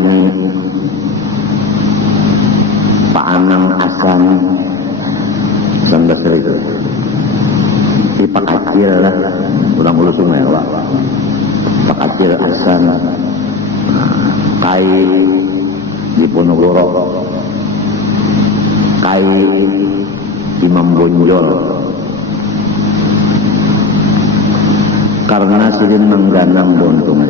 nyanyi Pak Anang Asan Sambasri itu di Pak Acil lah ulang ulu tuh mewah Pak Acil Asan Kai di Ponorogo Kai Imam Bonjol karena sidin mengganang buntung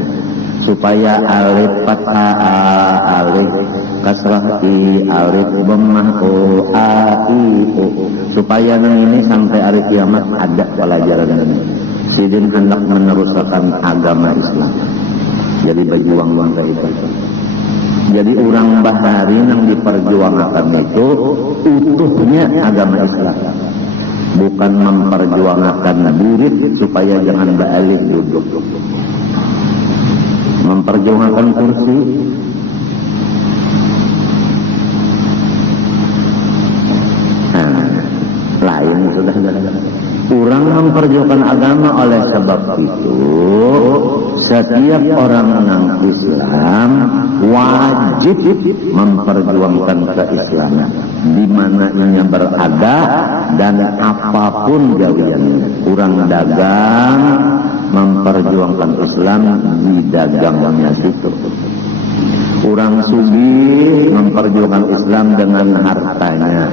supaya alif fathah alif kasrah i alif dhammah o a i o supaya nang ini sampai hari kiamat ada pelajaran ini. Sidin hendak meneruskan agama Islam. Jadi berjuang bangsa itu. Jadi orang bahari yang diperjuangkan itu utuhnya agama Islam. Bukan memperjuangkan duit supaya jangan balik duduk. Memperjuangkan kursi. Nah, lain sudah. Orang memperjuangkan agama oleh sebab itu setiap orang yang Islam wajib memperjuangkan keislaman di mana ia berada dan apapun gawiannya. Orang dagang memperjuangkan Islam di dagangnya situ. Orang sugih memperjuangkan Islam dengan hartanya.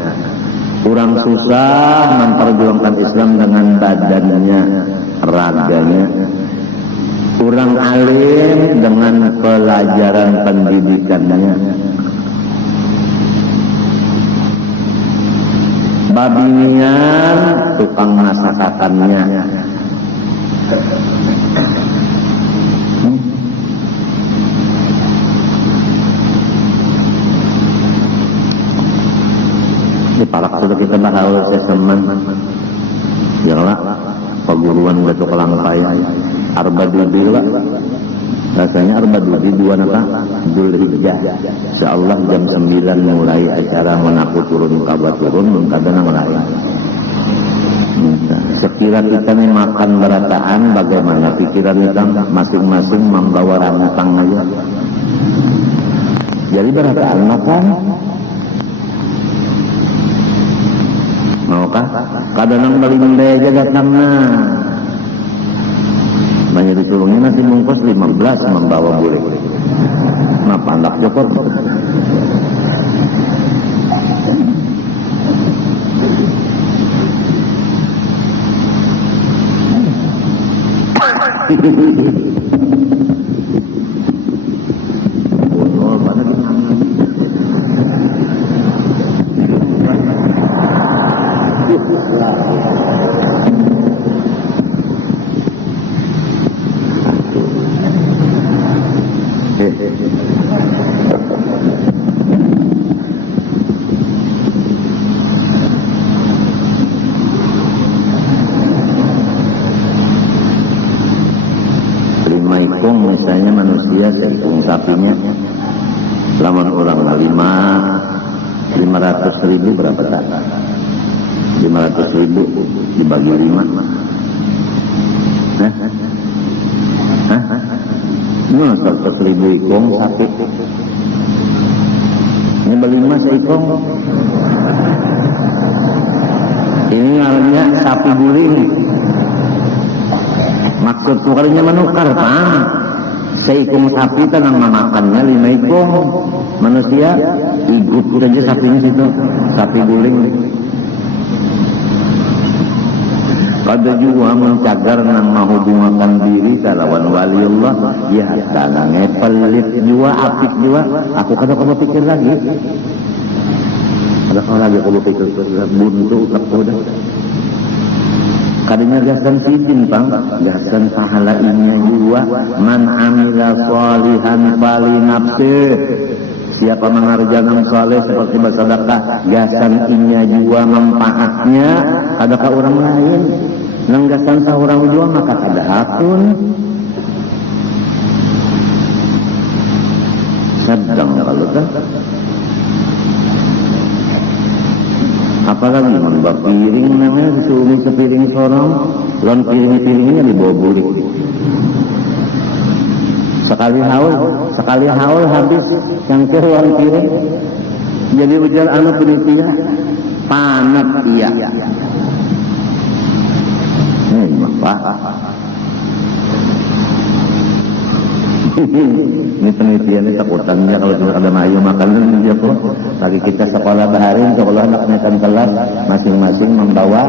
Orang susah memperjuangkan Islam dengan badannya, raganya. Orang alim dengan pelajaran pendidikannya. Babinian tukang masakannya. Di palak sudah kita bahas seseman. Yalah, perguruan batu kelangkaya. Arba dudila. Rasanya arba dudi dua nata Dzulhijjah. Insyaallah jam 9 mulai acara menaku turun kabar turun kadang mulai. Sekira kita nih makan berataan bagaimana pikiran kita masing-masing membawa rantang aja. Jadi berataan makan. Maukah? Kadang balik mendaya jaga tanah. Banyak diturunnya nasi bungkus 15 membawa burik. Nah pandak jokor. Misalnya manusia sehitung sapinya laman orang 500.000 berapa tak? 500.000 dibagi 5. Nah, 100.000 ikong sapi. Ini beli 5 seikong. Ini namanya sapi guling. Maksud tukarnya menukar, Pak. Seikung sapi tenang memakannya 5 ikung. Manusia ikut saja sapinya situ, sapi guling. Kada juga mencagar nang mahubungakan diri kalawan waliullah ya tanang pelit juga apik juga. Aku kada pikir lagi. Ada kalau lagi aku pikir buntu tak udah. Kadangnya gasan sidin bang, gasan pahala inya juga. Man amila sholihan fali nafsi. Siapa mengerjakan soleh seperti bersedekah, gasan inya juga manfaatnya. Adakah orang lain? Nang gasan seorang juga maka ada akun. Sedang kalau kan. Apalagi membawa piring namanya disuruh sepiring sorong, lon piring-piringnya dibawa bulik. sekali haul habis yang ke ruang kiri. Jadi ujar anu penitia panat iya. Pak. Ini penelitiannya takutannya kalau sudah ada mayu makanan dia kok. Lagi kita sekolah baharin, sekolah anaknya kan kelas masing-masing membawa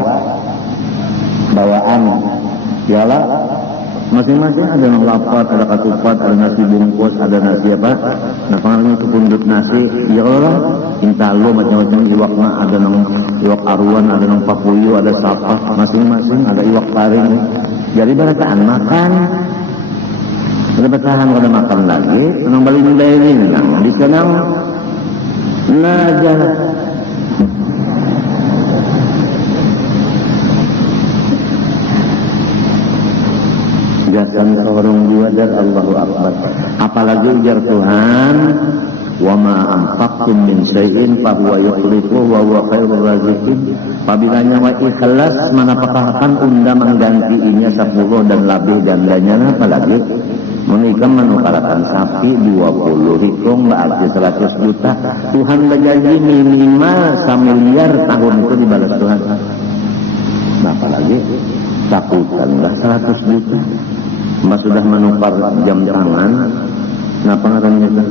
bawaan. Yalah, masing-masing ada nang lapat, ada katupat, ada nasi bungkus, ada nasi apa? Nah pengaruhnya kepundut nasi. Ya Allah, intalo macam-macam iwak mah ada nang iwak aruan, ada nang papuyu, ada sapah, masing-masing ada iwak paring. Jadi barataan makan. Ada bertahan kada makan lagi, nang balik ini nang di sana najar. Jasan seorang dua dan Allahu Akbar. Apalagi ujar Tuhan, wa ma anfaqtum min syai'in fa huwa yukhlifu wa huwa khairur raziqin. Apabila nyawa ikhlas manapakakan unda menggantiinya 10 dan lebih gandanya apalagi menikah menukarakan sapi 20 hitung berarti 100 juta. Tuhan berjanji minimal 1 miliar tahun itu dibalas Tuhan. Nah apalagi takutanlah 100 juta. Mbak sudah menukar jam tangan. Nah pengaruhnya kan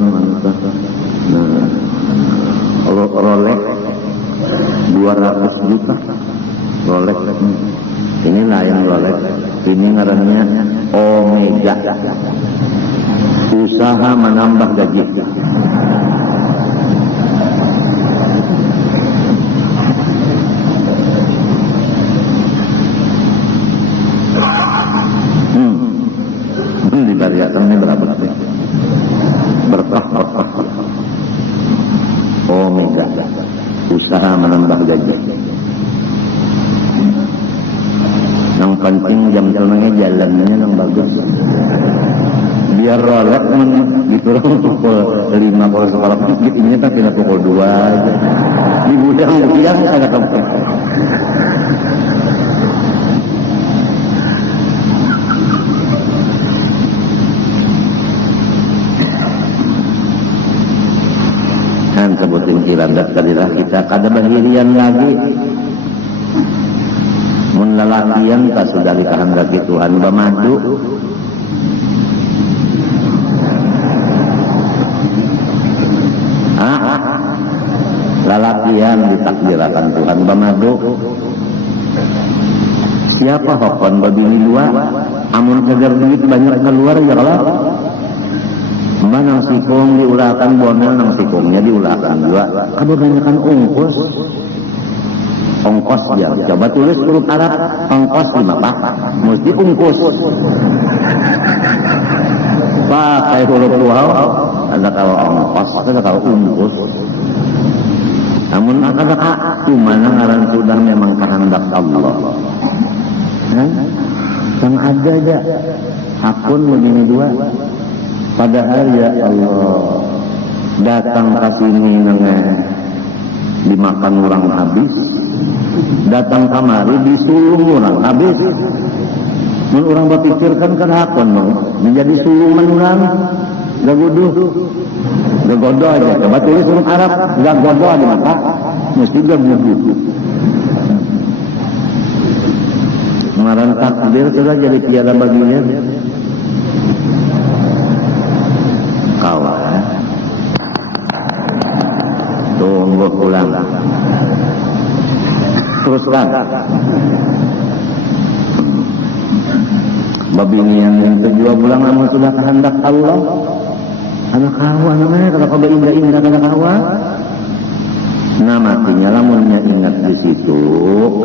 Rolex 200 juta. Rolex ini lain Rolex. Ini ngarannya Omega. Usaha menambah gaji. Dibariakannya berapa sih? Berkah. Omega. Usaha menambah gaji. Yang penting jam-jamnya jalannya yang bagus. Biar Rolex diturun pukul 5 kalau sekolah sedikit ini kan tidak pukul 2 aja. Di budang agak tempat. Kan sebutin kiradat kadilah kita kada bahirian lagi. Mun lalakian ka sudah dikehendaki Tuhan bamadu. Lalakian ditakdirakan Tuhan bamadu. Siapa hokon babini dua? Amun kejar duit banyak keluar ya Allah. Mbak nang sikung diulakan bonel nang sikungnya diulakan dua. Kebanyakan ongkos ya. Coba tulis huruf Arab ongkos 5 pak. Mesti ungkus. Pakai huruf waw. Ada kalau ongkos, ada kalau ungkus. Namun ada mana ngaran sudah memang kehendak Allah. Yang ada aja hakun begini dua. Padahal ya Allah datang ke sini dimakan orang habis. Datang kamari disulung orang habis. Mun orang berpikirkan kan hakun menjadi sulungan orang gaguduh. Gagodo aja. Coba tulis huruf Arab gagodo aja maka mesti gaguduh. Kemarin takdir sudah jadi tiada bagian. Kawan tunggu pulang teruskan babinian yang kedua pulang namun sudah kehendak Allah. Anak kawan namanya kalau kau indah-indah anak kawan nama artinya lamunnya ingat di situ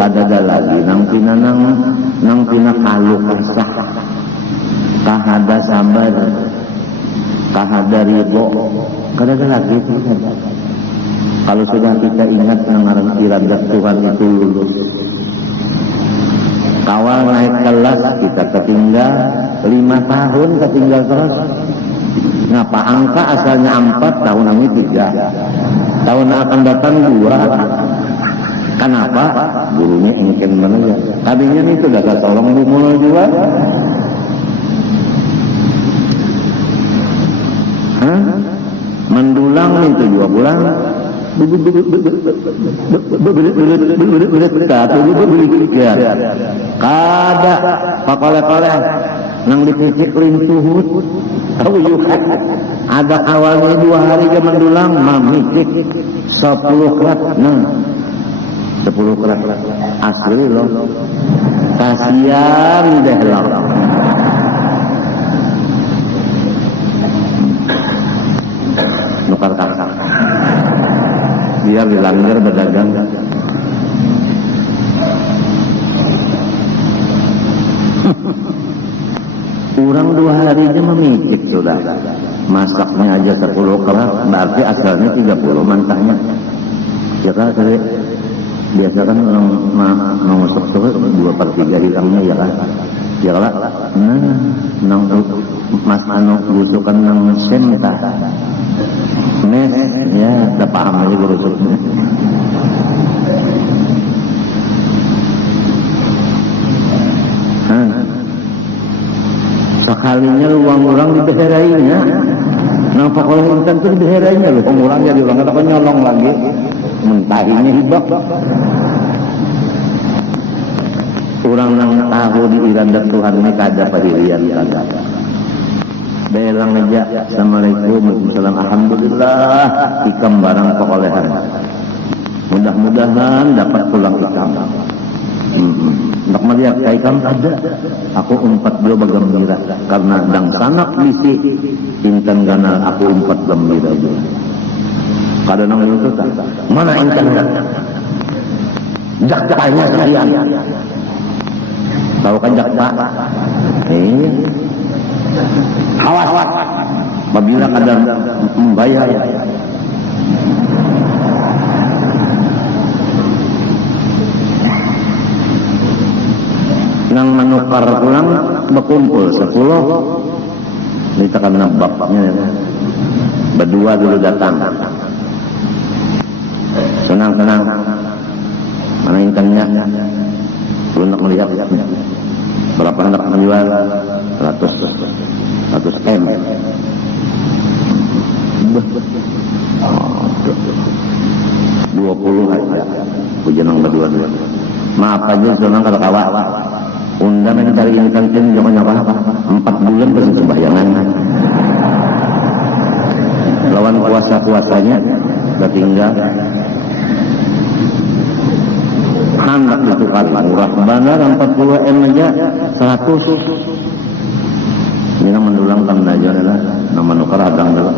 kadada lagi nang pina kalu kasah kahada sabar kahada ridho kadada lagi itu. Kalau sudah kita ingat mengarang iradat Tuhan itu lulus. Kawal naik kelas kita ketinggal 5 tahun ketinggal terus. Ngapa angka asalnya 4 tahun ini 3 tahun akan datang 2. Kenapa? Gurunya ingin mengajar. Tadinya itu udah tolong dimulai juga. Mendulang itu 2 bulan. Kada pakole-kole nang dipicik lintuhut. Tahu juga ada awalnya 2 hari ke mendulang mamicik 10 kerat. Nah 10 kerat asli loh. Kasihan deh loh. Nukar kakak biar dilanggar berdagang. Kurang 2 harinya memicik sudah. Masaknya aja 10 kerat, berarti asalnya 30 mantahnya. Ya kan, biasa kan orang mengusuk tuh 2/3 hilangnya ya kan. Ya kan, nang mas anu gusukan nang senta. Mes, ya, udah paham aja gurusuknya. Sekalinya uang orang dibeherainya. Nah, pokoknya intan itu dibeherainya loh. Orang jadi orang kata nyolong lagi. Mentahinya hibak. Orang nang tahu di iranda Tuhan ini kada pahirian kada. Belang aja, assalamualaikum, waalaikumsalam, alhamdulillah, ikam barang perolehan. Mudah-mudahan dapat pulang ikam. Nak melihat ikam ada, aku umpat dia bergembira karena dang sanak bisi intan ganal aku umpat gembira juga. Kada nang itu tak, mana intan? Jakpanya sekalian. Tahu kan jakpa? Awas, apabila kadang membayar nang manukar pulang berkumpul 10 ditekan bapaknya berdua dulu datang senang-senang mana intannya belum nak melihat berapa hendak menjual 100 M 20 aja hujanang berdua maaf aja senang kalau kawa undang yang cari ini kan jangan apa 4 bulan pasti sembayangan lawan kuasa-kuasanya udah tinggal hendak ditukar murah benar 40 M aja 100 ini mendulang tam aja lah nama nukar adang dulu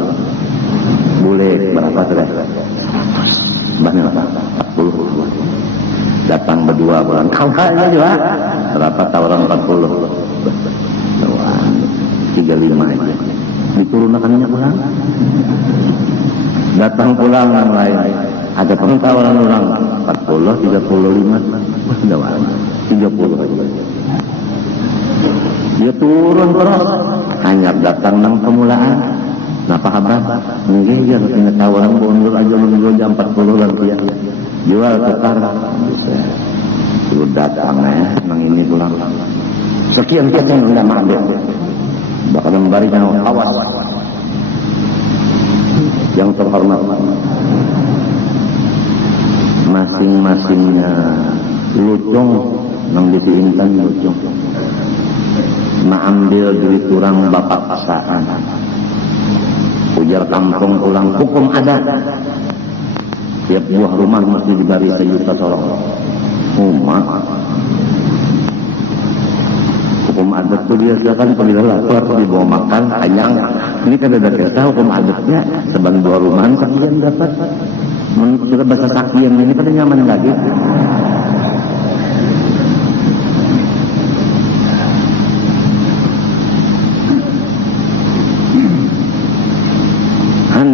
boleh berapa sudah banyak 40 datang berdua bulan kawannya juga berapa tawaran 40 35 aja diturunkannya pulang datang pulang yang lain ada tawaran ulang 40 35 30 aja dia turun terus hanya datang nang pemulaan nah pahabat mungkin dia punya tawaran bondur aja menjual jam 40 lagi ya jual tukar sudah datang ya nang ini pulang sekian yang udah ambil bakal memberikan awas yang terhormat masing-masingnya lucung nang disiintan lucung ambil duit kurang bapak pasaan ujar kampung pulang hukum adat tiap buah rumah mesti diberi 1 juta sorong hukum adat itu dia kan pergi lapar dibawa makan ayang ini kan ada kita hukum adatnya seban 2 rumah sekian dapat kita bahasa sakian ini pada nyaman lagi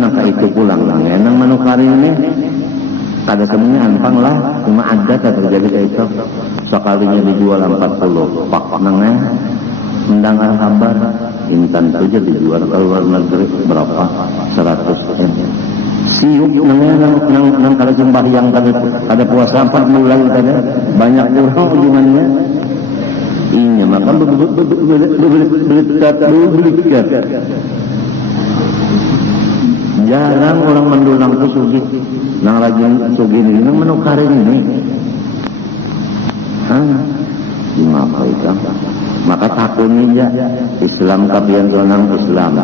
maka itu pulang lah enang manukari ini kada semuanya anpang lah cuma ada terjadi kayak itu sekalinya dijual 40 pak nangnya mendengar kabar intan saja dijual ke luar negeri berapa 100 M siup nangnya nang kada sembahyang kada puasa 4 bulan kada banyak orang ujungannya ini maka beli Jarang orang mendulang tuh sugih. Nang lagi sugih ini nang menukarin ini. Gimana itu? Maka takuni ya Islam kabian nang Islam.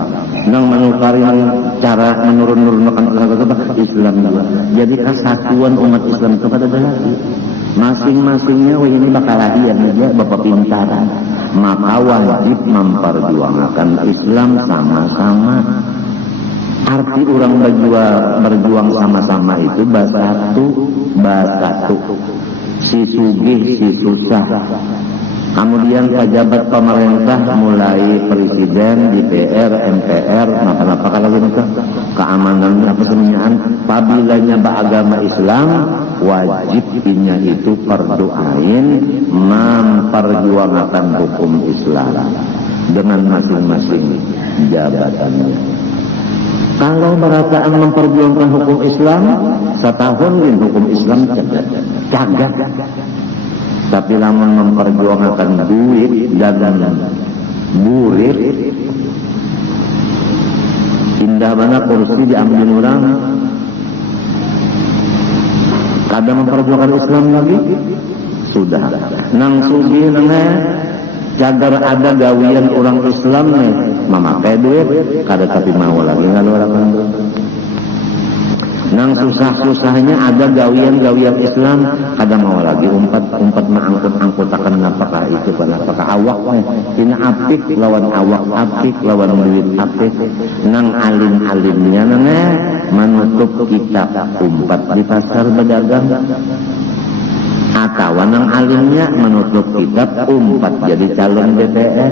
Nang menukarin cara menurun-nurunkan Islam juga. Jadi kesatuan umat Islam itu kada ada lagi. Masing-masingnya ini bakal hadiah aja bapak pintaran. Maka wajib memperjuangkan Islam sama-sama. Arti orang berjuang sama-sama itu basatu. Si sugih, si susah. Kemudian pejabat pemerintah mulai presiden, DPR, MPR, apa kalau gitu keamanan apa semuanya. Pabilanya beragama Islam, wajibnya itu perdoain memperjuangkan hukum Islam dengan masing-masing jabatannya. Kalau perasaan memperjuangkan hukum Islam, setahun hukum Islam cagat. Tapi lamun memperjuangkan duit dan burit, indah mana kursi diambil orang, kada memperjuangkan Islam lagi, sudah. Nang sugih nangnya cagar ada gawian orang Islam nih, memakai duit, kada tapi mau lagi ngalurakan duit. Nang susah-susahnya ada gawian Islam, kada mau lagi umpat mengangkut-angkutakan apakah itu apakah awaknya. Ini apik lawan awak apik lawan duit apik. Nang alim-alimnya nangnya menutup kitab umpat di pasar berdagang. Atau nang alimnya menutup kitab umpat jadi calon DPR.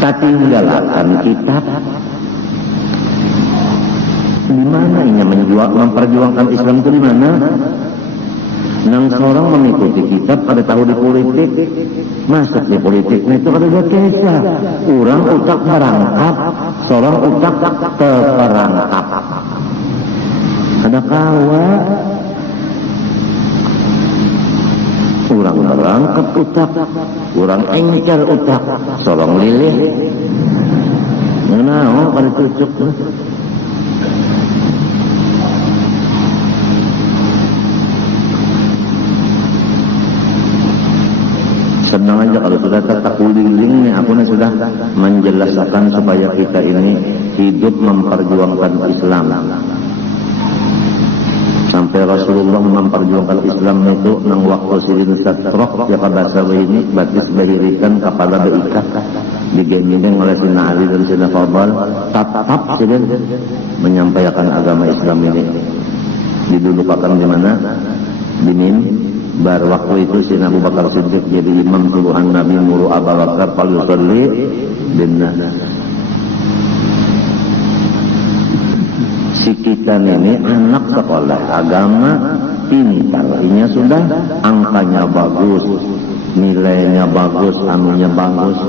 Ketinggalan kitab. Di mana ini memperjuangkan Islam itu di mana? Nang seorang mengikuti kitab pada tahu di politik, masuk di politik itu ada dua kisah. Orang utak merangkap, seorang utak terperangkap. Ada kawa. Orang merangkap utak, orang engker utak, seorang lilih. Nah, pada cucuk. Senang aja kalau sudah tertakuliling nih, aku sudah menjelaskan supaya kita ini hidup memperjuangkan Islam. Sampai Rasulullah memperjuangkan Islam itu nang waktu sirin satrok ya bahasa ini batis bahirikan kepala beikat digemindeng oleh Sina Ali dan Sina Fadal tatap sirin menyampaikan agama Islam ini. Didulukan di mana? Di Mim. Bar waktu itu Sina Abu Bakar Siddiq jadi imam suruhan Nabi muru Abu Bakar fal yusalli binnas. Si kita ini anak sekolah agama pintar, ini sudah angkanya bagus, nilainya bagus, anunya bagus.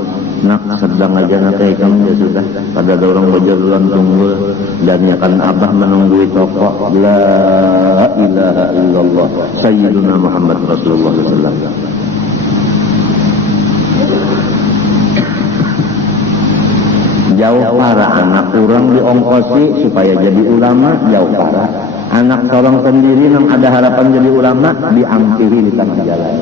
Nak sedang aja nanti kamu ya sudah pada orang berjalan tunggul dan ya kan abah menunggu toko la ilaha illallah sayyiduna Muhammad Rasulullah sallallahu. Jauh para anak kurang diongkosi supaya jadi ulama, jauh para anak seorang sendiri yang ada harapan jadi ulama diampiri di tengah jalan.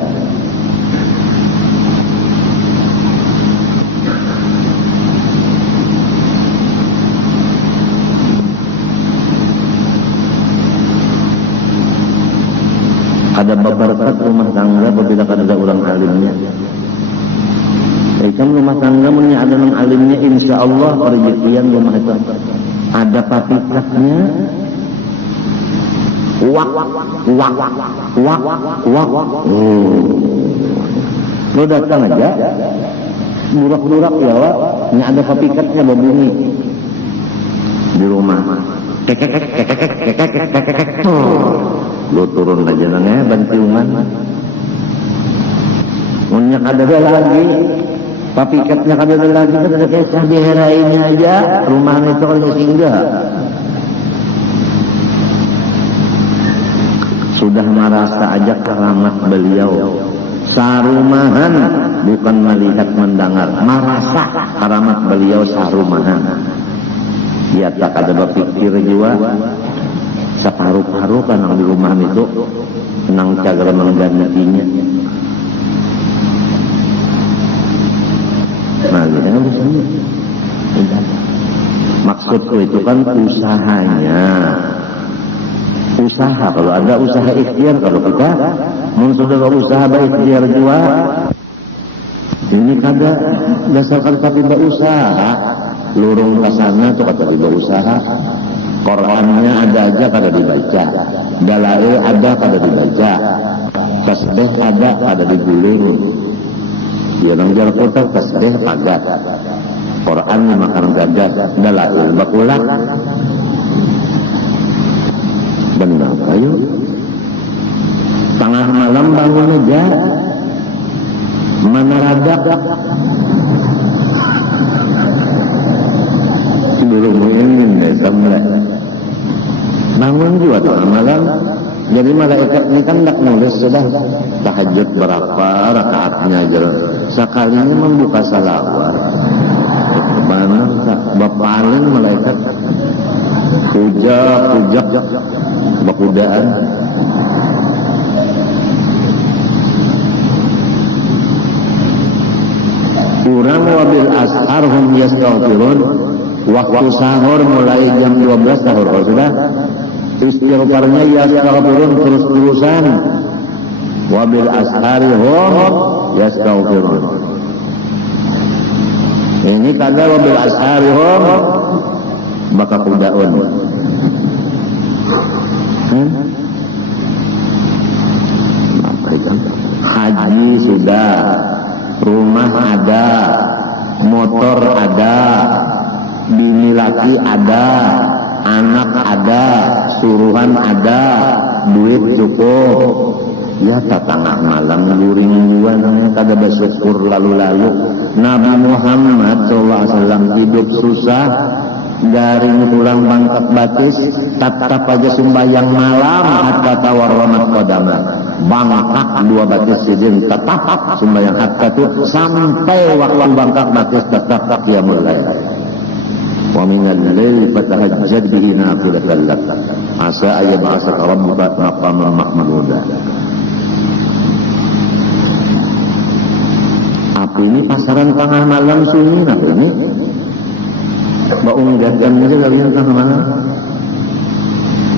Ada beberapa rumah tangga berbeda ada orang alimnya. Ikan rumah tangga punya ada orang alimnya, insya Allah rezekian rumah itu. Ada papikatnya, wak. Lo datang aja, burak-burak ya, ini ada papikatnya berbunyi di rumah. Lo turun aja nangnya bantiungan. Munyak ada lagi, papikatnya ada lagi, ada kisah di herainya aja, rumah itu kalau singgah. Sudah merasa aja keramat beliau. Sarumahan bukan melihat mendengar, merasa keramat beliau sarumahan. Dia ya tak ada berpikir juga separuh-paruh kan di rumah itu nang cagar menggantinya. Nah, ini kan usahanya. Maksudku itu kan usahanya. Usaha, kalau ada usaha ikhtiar, kalau kita sudah usaha baik ikhtiar juga. Ini kada dasarkan tapi berusaha, lurung ke sana tuh kata berusaha. Qurannya ada aja kada dibaca, dalail ada kada dibaca, tasbih ada kada diguling. Dia nangjar kota tasbih pagat, Quran makan gagas, dalail bakulak. Benar kayu. Tengah malam bangun aja, mana radak belum ingin deh sampai bangun juga tengah malam. Jadi malaikat ini kan tak nulis sudah tahajud berapa rakaatnya aja, sekalinya membuka salawat mana bapaling malaikat pujak bakudaan. Kurang wabil ashar hum yastaghfirun. Waktu sahur mulai jam 12 sahur. Kalau sudah istighfarnya yastaghfirun terus-terusan. Wabil ashar hum yastaghfirun. Ini kada wabil ashar hum baka kudaun. Haji sudah, rumah ada, motor ada, bini laki ada, anak ada, suruhan ada, duit cukup. Ya tengah malam guring dua namanya kada bersyukur lalu-lalu. Nabi Muhammad SAW hidup susah, garing tulang bangkat batis, tetap aja sembahyang malam hatta tawarramat qadama. Bangkak dua batis sijin tetap sembahyang hatta itu sampai waktu bangkak batis tetap qiyamul lail. Wa minal laili fatahajjad bihi nafilatan lak asa ayyab'asaka rabbuka maqaman mahmuda. Aku ini pasaran tengah malam sunyi aku ini baung jam aja kalian tengah malam.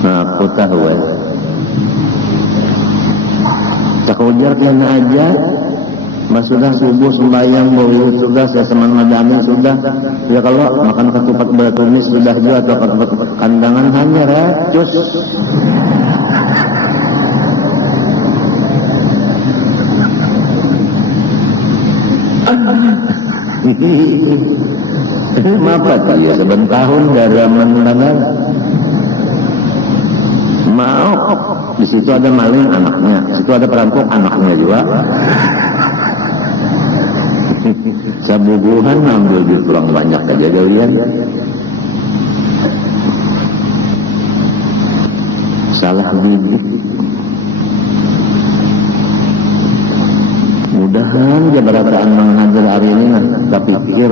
Nah aku tahu tak ujar kena aja. Mas sudah subuh sembahyang maulid sudah, saya seman madami sudah. Ya kalau makan ketupat bertumis sudah juga atau ketupat kandangan hanya recus. Mapa ya sebentar tahun garaman mana? Mau di situ ada maling anaknya, di situ ada perampok anaknya juga. Sabubuhan ngambil di pulang banyak kejadian. Salah didik. Mudahan jabarataan menghadir hari ini tapi pikir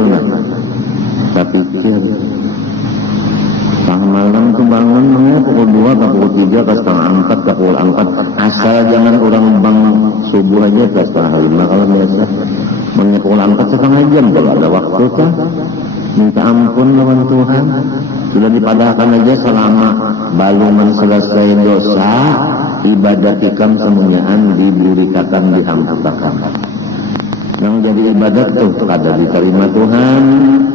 tengah malam tuh bangun pukul 2 ke pukul 3 ke setengah 4 ke pukul 4 asal jangan orang bang subuh aja ke setengah 5 kalau biasa bangun pukul 4 setengah jam kalau ada waktu kan minta ampun lawan Tuhan sudah dipadahkan aja selama baluman selesai dosa ibadah ikam semuanyaan diburikakan dihamputakan. Yang jadi ibadat tuh kada diterima Tuhan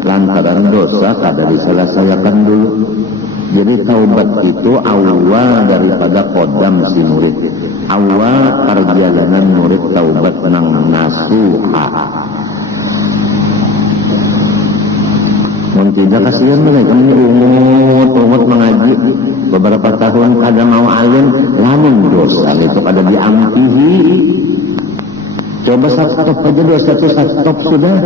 lantaran dosa kada diselesaikan dulu. Jadi taubat itu awal daripada kodam si murid, awal perjalanan murid taubat nang nasuha. Tidak kasihan mereka ini umut mengaji beberapa tahun kada mau alim namun dosa itu kada diampihi. Coba stop aja dosa itu stop sudah.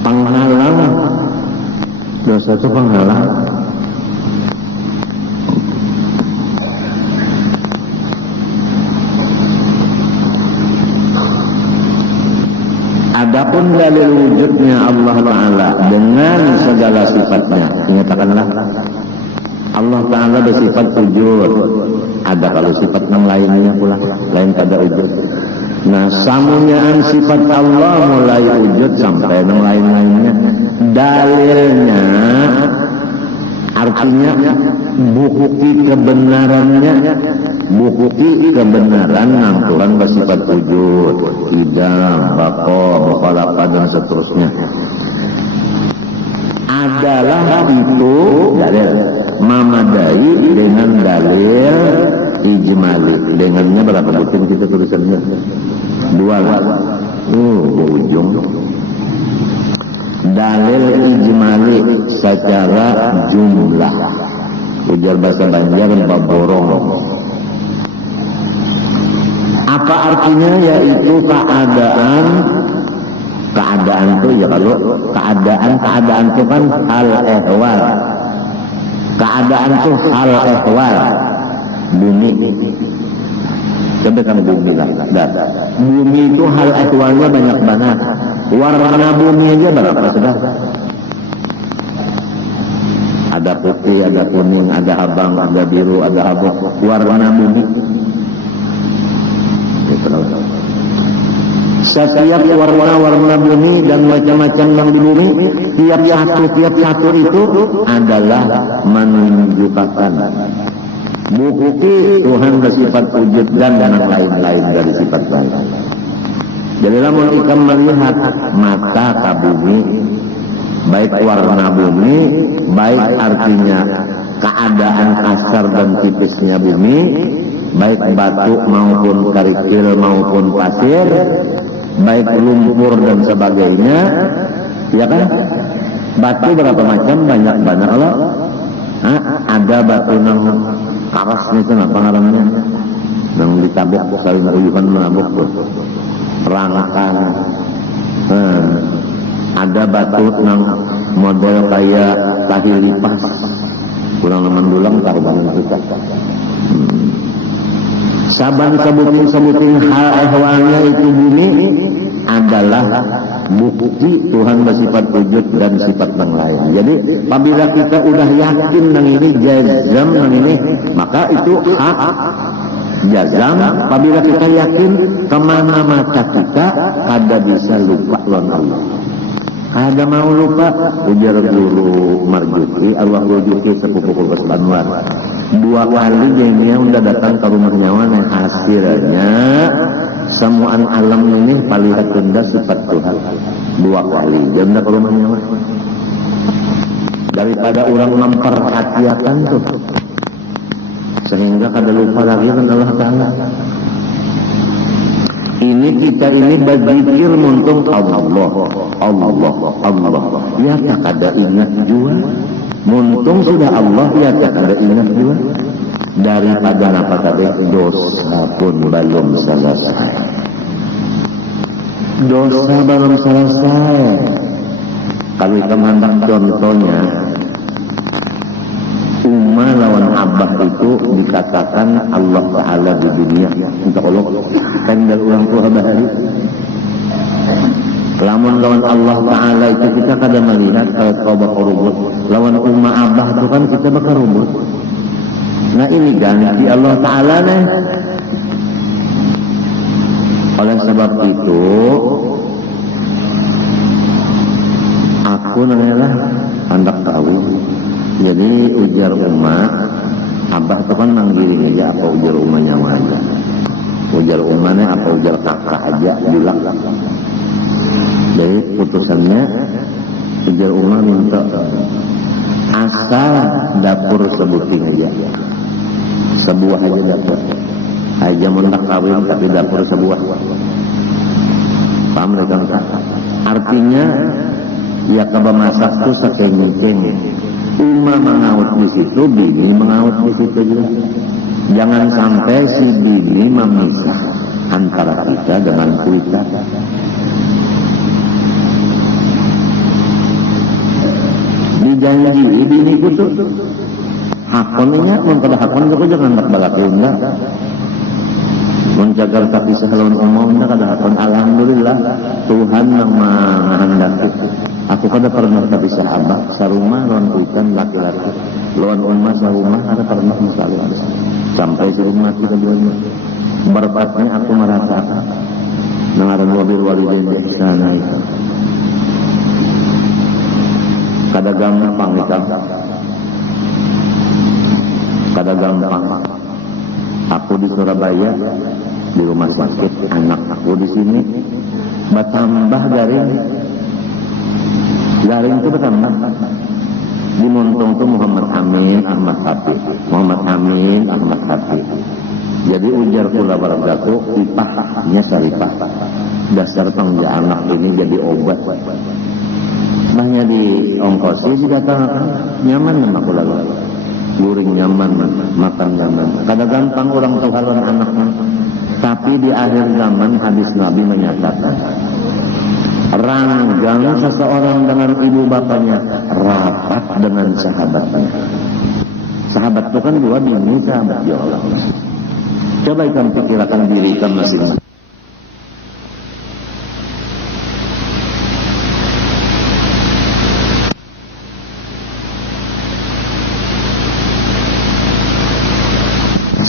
Penghalang dosa itu penghalang. Ada Adapun dalil wujudnya Allah Ta'ala dengan segala sifatnya, nyatakanlah Allah Ta'ala bersifat wujud. Ada kalau sifat yang lainnya pula, lain pada wujud. Nah, samunyaan sifat Allah mulai wujud sampai yang lain-lainnya. Dalilnya, artinya bukti kebenarannya, bukti kebenaran ngangkuran bersifat wujud, idam, bako, mukhalafah dan seterusnya. Adalah itu dalil mamadai dengan dalil ijmali. Dengannya berapa butir kita tulisannya? 2 lah. Ujung. Dalil ijmali secara jumlah. Ujar bahasa Banjar baborong. Apa artinya? Yaitu keadaan itu ya, kalau keadaan itu kan hal ehwal. Keadaan itu hal ehwal. Bumi, coba kan bumi lah. Bumi itu hal ehwalnya banyak banget. Warna bumi aja berapa sudah? Ada putih, ada kuning, ada abang, ada biru, ada abu. Warna bumi. Setiap warna-warna bumi dan macam-macam yang di bumi, tiap satu itu adalah menunjukkan bukti Tuhan bersifat wujud dan yang lain-lain dari sifat lain. Jadi lamun kita melihat mata ke bumi, baik warna bumi, baik artinya keadaan kasar dan tipisnya bumi, baik batu maupun kerikil maupun pasir, baik lumpur dan sebagainya, ya kan? Batu berapa macam? Banyak loh. Ada batu nang karas itu apa ngarannya? Nang ditabuk saling ruyuhan menabuk tuh. Rangkan. Ada batu nang model kayak tahi lipas. Kurang dulang taruhan kita. Saban sebutin hal ehwalnya itu bumi adalah bukti Tuhan bersifat wujud dan sifat yang lain. Jadi apabila kita udah yakin yang ini jazam yang ini, maka itu hak jazam. Apabila kita yakin, kemana mata kita kada bisa lupa lawan Allah. Ada mau lupa, ujar guru Marjuki, Allah Marjuki sepupu Kulkas Banwar. 2 kali dia udah datang ke rumah nyawa, yang hasilnya semuaan alam ini palihat benda sifat Tuhan. 2 kali dia udah ke rumah nyawa. Daripada orang memperhatikan tuh, sehingga kada lupa lagi kan Allah Ta'ala. Ini kita ini berzikir muntung Allah. Ya tak ada ingat jua. Muntung sudah Allah, ya tak ada ingat jua. Daripada apa tadi, dosa pun belum selesai. Dosa belum selesai. Kalau kita mandang contohnya, Umma lawan Abah itu dikatakan Allah Ta'ala di dunia. Untuk Allah pendal orang tua bahari. Lamun lawan Allah Ta'ala itu kita kadang melihat kayak kau bakal rubut. Lawan Umma Abah itu kan kita bakal rubut. Nah ini ganti Allah Ta'ala nih. Oleh sebab itu aku nanyalah hendak tahu. Jadi ujar Umma, Abah itu kan manggilin aja apa ujar Ummanya aja. Ujar Ummanya apa ujar kakak aja bilang. Jadi putusannya ujar Umma minta asal dapur sebutin aja. Sebuah aja dapur. Aja mentak kawin tapi dapur sebuah. Paham mereka? Artinya ya kaba masak tuh sekenging-kenging. Umma mengaut di situ, bini mengaut di situ juga. Jangan sampai si bini memisah antara kita dengan kita. Dijanji bini itu hakonnya, mun kada hakon juga jangan nak balak enggak. menjaga tapi sahalon umumnya kadang alhamdulillah Tuhan yang menghendaki. Aku kada pernah tapi sahabat sarumah lawan kuitan laki-laki lawan ummah sarumah ada pernah misalnya sampai sarumah kita bilang berkatnya aku merasakan nangaran wabil walidain ihsana itu kada gampang itu kada gampang. Aku di Surabaya di rumah sakit, anak aku di sini bertambah garing itu bertambah di Montong itu Muhammad Amin Ahmad Hafiz Muhammad Amin Ahmad Hafiz. Jadi ujar pula wargaku ipahnya saripah dasar tangga anak ini jadi obat banyak di ongkosi dikatakan nyaman memang aku lalu guring nyaman makan nyaman kada gampang orang tuhalan anaknya. Tapi di akhir zaman hadis Nabi menyatakan ranggang seseorang dengan ibu bapaknya rapat dengan sahabatnya. Sahabat itu kan dua bini sahabat ya Allah. Coba ikan pikirkan diri ikan masing-masing.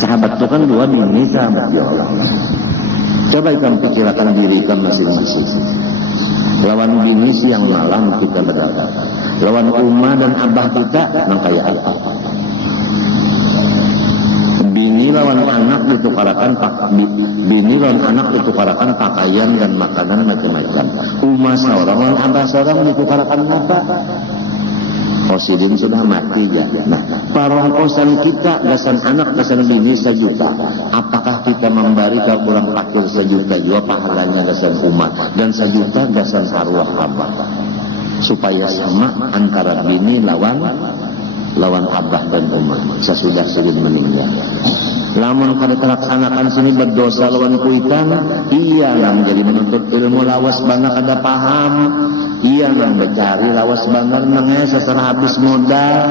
Sahabat itu kan dua bini sahabat ya Allah. Coba ikan pikirkan diri ikan masing-masing. Lawan bini siang malam kita berdagang. Lawan umah dan abah kita nang kaya apa? Bini lawan anak ditukarakan bini lawan anak ditukarakan pakaian dan makanan macam-macam. Umah seorang lawan abah seorang ditukarakan apa? Osidin sudah mati ya. Nah, parokosan kita gasan anak gasan bini sejuta. Apakah kita memberi ke orang fakir sejuta juga pahalanya gasan umat dan sejuta gasan arwah abah supaya sama antara bini lawan abah dan umat sesudah sudah meninggal. Lamun kada terlaksanakan sini berdosa lawan kuitan, iya yang menjadi menuntut ilmu lawas bana kada paham. Iya yang mencari lawas banget nangnya seserah habis modal.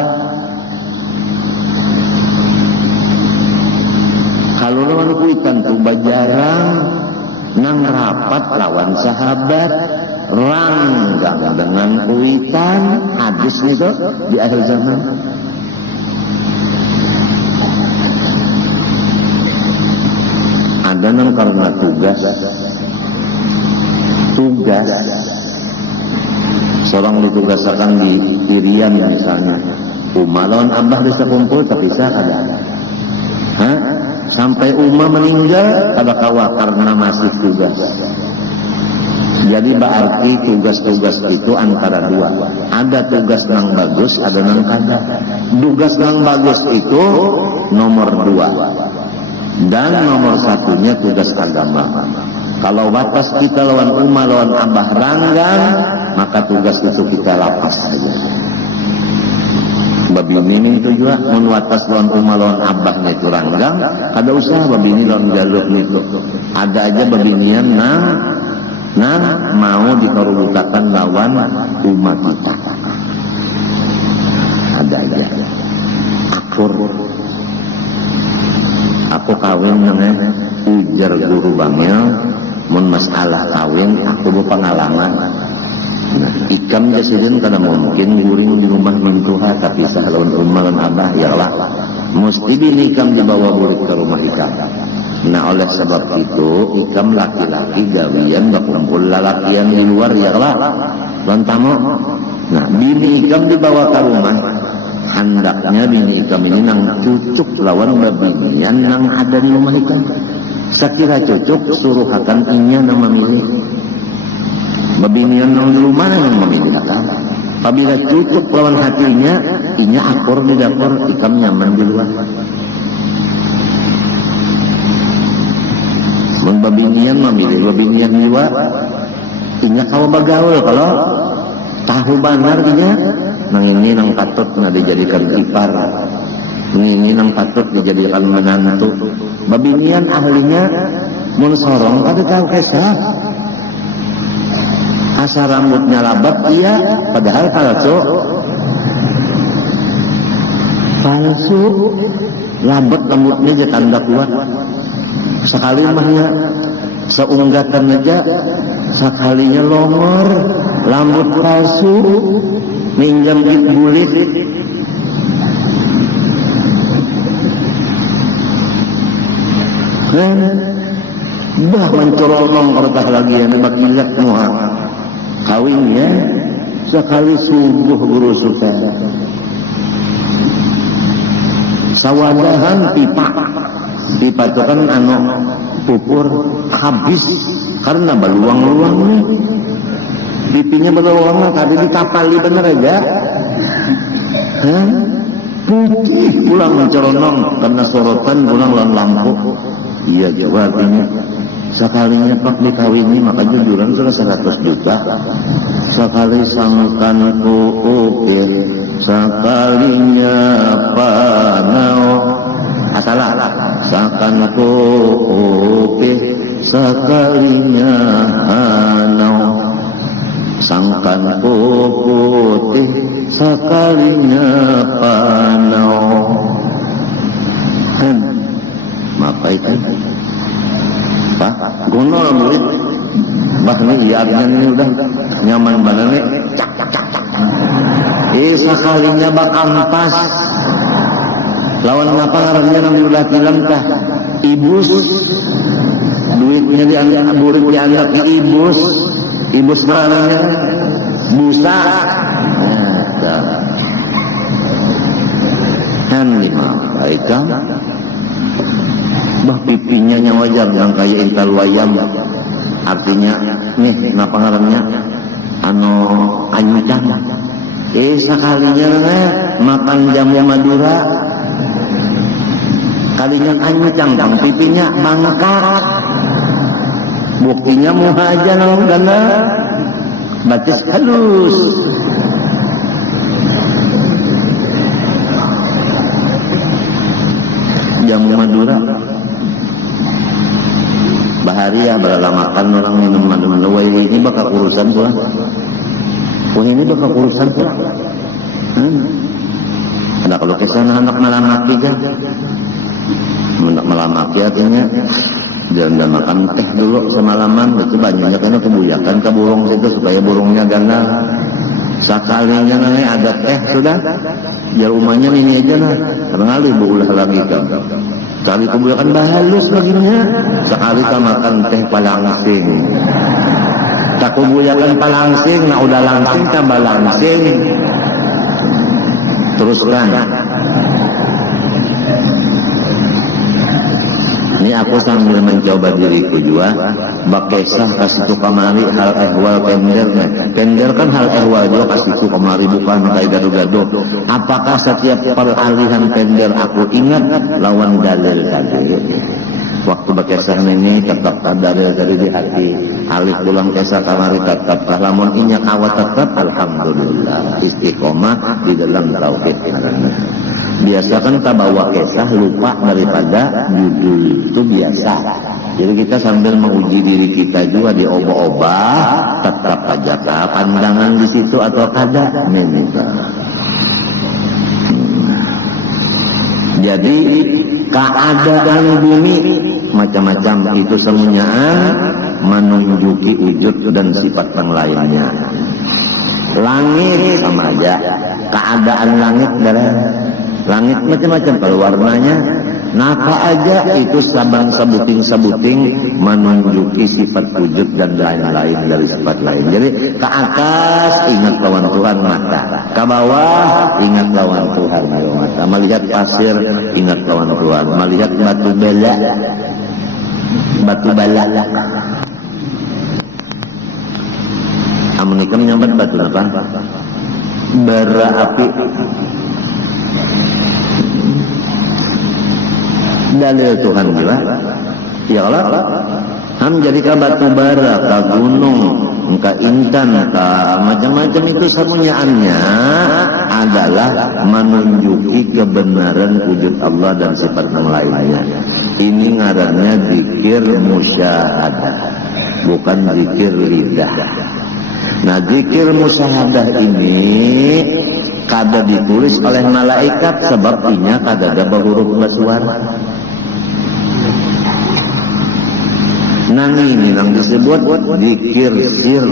Kalau lawan kuitan tuh bajarang nang rapat lawan sahabat ranggang dengan kuitan hadis itu di akhir zaman. Ada nang karena tugas seorang ditugaskan di Irian misalnya umalon abah bisa kumpul tapi bisa kada sampai umah meninggal kada kawa karena masih tugas. Jadi berarti tugas-tugas itu antara dua, ada tugas yang bagus ada yang kada. Tugas yang bagus itu nomor 2 dan nomor 1-nya tugas agama. Kalau batas kita lawan umah lawan abah ranggang, maka tugas itu kita lapas saja. Babi ini itu juga menuatas lawan umah lawan abahnya itu ranggang, ada usaha babi ini lawan jalur itu. Ada aja babinian nah mau diperlutakan lawan umat kita. Ada aja. Aku kawin namanya ujar guru bangil. Mun masalah kawin aku berpengalaman. Nah, ikam jasidin kada mungkin guring di rumah mintuha tapi sahalun umah dan abah ya lah. Mesti dinikam dibawa burik ke rumah ikam. Nah oleh sebab itu ikam laki-laki gawian berkumpul lalakian di luar ya lah. Tuan tamu. Nah bini ikam dibawa ke rumah. Hendaknya bini ikam ini nang cucuk lawan babinian nang ada di rumah ikam. Sekira cocok suruh akan inya nama memilih babinian nang di rumah nang memilih akan. Apabila cocok lawan hatinya inya akur di dapur ikam nyaman di luar. Babinian memilih babinian di luar inya kau bagaul kalau tahu benar inya nang ini nang patut na dijadikan ipar. Ini nang patut dijadikan menantu. Babinian ahlinya mun sorong kada tahu kesah. Asal rambutnya labat iya, padahal palsu. Labat rambutnya je tanda kuat. sekali mahnya seunggatan aja sekalinya longor rambut palsu minjam git bulit bah mencolong kertas lagi yang bakilat semua kawin ya sekali subuh guru suka sawadahan pipa itu kan anu pupur habis karena beluang-luang nih pipinya beluang tadi di kapal di bener aja putih pulang mencolong karena sorotan pulang lawan lampu iya juga artinya sekalinya pak dikawini maka jujuran sudah 100 juta sekali sangkan ukir sekalinya panau asalah sakan ukir sekalinya hanau sangkan putih sekalinya panau maka itu Pak gunol murid bah ini iya ini udah nyaman banget nih cak sekalinya bak ampas lawan ngapa ngarannya nang ulah film tah ibus duitnya dianggap burik dianggap ibus ngarannya busa kan lima baiklah bah pipinya nya wajar yang kayak intal wayam artinya nih napa ngarannya anu anyudan sekalinya makan jamu Madura kalinya anyudan bang pipinya bangkak buktinya muhaja nang dana batis halus jamu Madura baharia berlamakan orang minum ini bakal urusan pulang ini bakal urusan pulang ada kalau kesana anak melamaki kan anak melamaki artinya jangan makan teh dulu semalaman itu banyaknya karena kebuyakan ke burung situ supaya burungnya gandal sekalinya ada teh sudah ya rumahnya ini aja nah karena ibu ulah lagi kan kali kebuyakan bahalus baginya sekali kan makan teh palangsing tak kebuyakan palangsing nah udah langsing tambah langsing teruskan ini aku sambil mencoba diriku juga bakesah kasih tu kamari hal ehwal kender kan hal ehwal juga kasih tu kamari bukan kayak gaduh-gaduh apakah setiap peralihan kender aku ingat lawan dalil waktu bakesah ini tetap dalil dari di hati alif pulang kesah kamari tetap lamun inya kawat tetap alhamdulillah istiqomah di dalam tauhid biasa kan kita bawa kisah lupa daripada judul itu biasa jadi kita sambil menguji diri kita juga di obah-obah tetap aja pandangan di situ atau kada jadi keadaan bumi macam-macam itu semuanya menunjuki wujud dan sifat yang lainnya langit sama aja keadaan langit adalah langit macam-macam kalau warnanya napa aja itu sabang sebuting menunjuki sifat wujud dan lain-lain dari sifat lain jadi ke atas ingat lawan Tuhan mata ke bawah ingat lawan Tuhan mata melihat pasir ingat lawan Tuhan melihat batu bala amunikam nyambat batu apa bara api dalil Tuhan juga ya Allah menjadikan batu bara ke gunung ke intan ke macam-macam itu semuanya adalah menunjuki kebenaran wujud Allah dan sifat yang lainnya ini ngarannya zikir musyahadah bukan zikir lidah nah zikir musyahadah ini kada ditulis oleh malaikat sebab inya kada ada huruf bersuara Nanging yang disebut zikir sir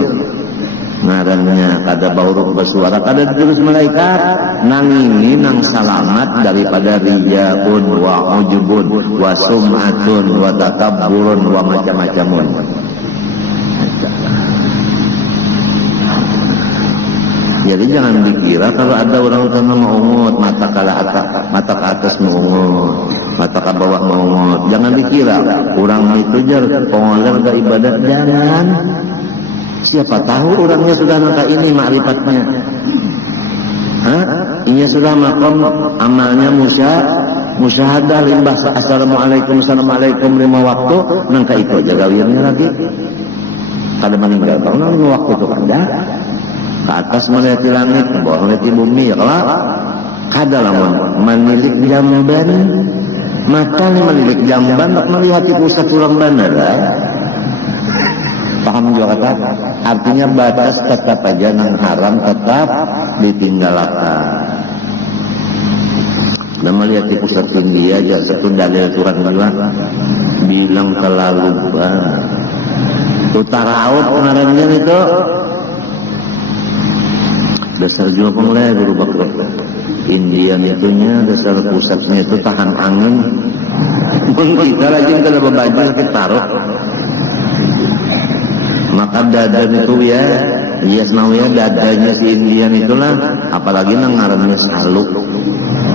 ngarannya kada bauruk bersuara kada terus malaikat nanging nang salamat daripada riyaun wa ujubun wa sum'atun wa takabburun wa macam-macamun. Jadi jangan dikira kalau ada orang utama mengungut mata ke atas mengungut, mata ke bawah mengungut. Jangan dikira orang itu jar pengoler ke ibadat, jangan. Siapa tahu orangnya sudah nangka ini ma'rifatnya. Ini sudah makom amalnya musyahadah limbah assalamualaikum lima waktu nangka itu aja gawirnya lagi. Kada meninggal karena lima waktu itu ada. Ke atas melihat langit, ke bawah melihat bumi, ya kalau kada lamun menilik jamban, mata ni menilik jamban, melihat pusat tulang bandar. Paham juga kata? Artinya batas tetap aja nang haram tetap ditinggalkan. Dan melihat pusat tinggi aja, satu dalil surat bilang terlalu banget. Utara out pengarannya itu. Dasar juga pemulai guru Bakro Indian itunya dasar pusatnya itu tahan angin. Kita lagi kalau berbaju kita taruh. Maka dada itu ya ya dadanya si Indian itulah. Apalagi nang ngarannya salu.